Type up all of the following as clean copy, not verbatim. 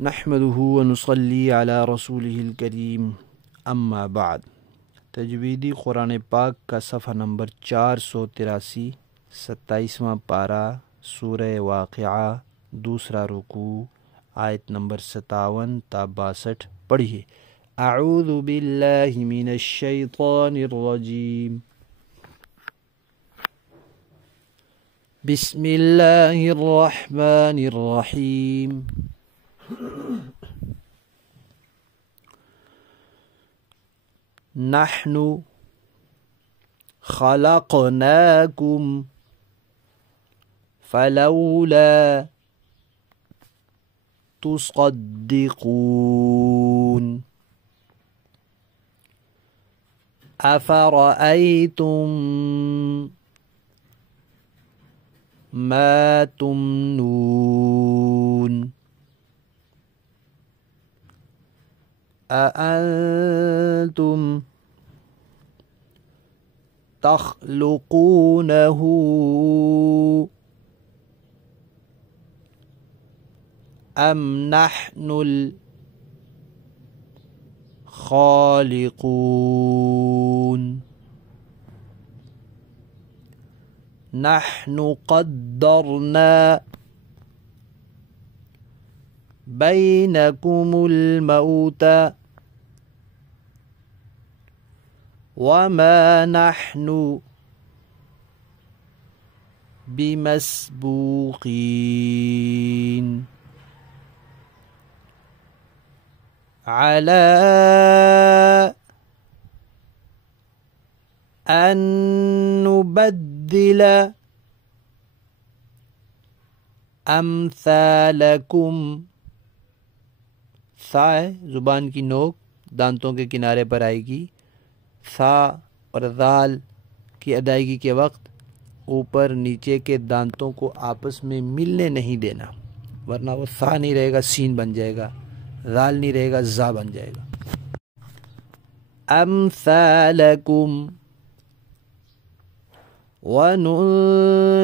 नहमदुहु व नुसल्ली अला रसूलिहिल करीम, अम्मा बाद। तजवीदी कुरान पाक का सफ़ा नंबर 483, 27वां पारा, सूरह वाक़िआ, दूसरा रुकू, आयत नंबर 57 ता 62 पढ़िए। अऊज़ु बिल्लाहि मिनश शैतानिर रजीम, बिस्मिल्लाहिर रहमानिर रहीम। नहनु खलक़नाकुम फलौला तुसद्दिक़ून अफ़रअय्तुम मा तुमनून अअंतुम तख़्लुक़ूनहु अम नहनुल ख़ालिक़ून नहनु क़द्दरना बैनकुमुल मौत वमा नहनु बिमस्बूक़ीन अला अन नुबद्दिल अम्सालकुम। सा है ज़ुबान की नोक दांतों के किनारे पर आएगी। सा और दाल की अदायगी के वक्त ऊपर नीचे के दांतों को आपस में मिलने नहीं देना, वरना वो सा नहीं रहेगा सीन बन जाएगा, दाल नहीं रहेगा जा बन जाएगा। अम्सालकुम वनुंशिअकुम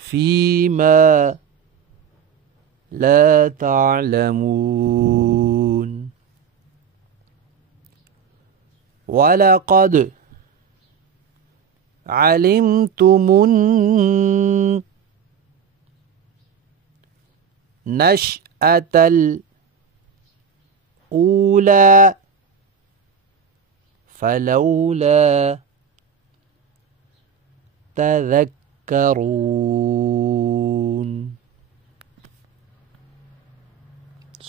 फीमा ला तालमून वलक़द अलिमतुमुन नशअतल ऊला फलौला तज़क्करून।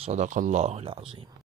सदक़ल्लाहुल अज़ीम।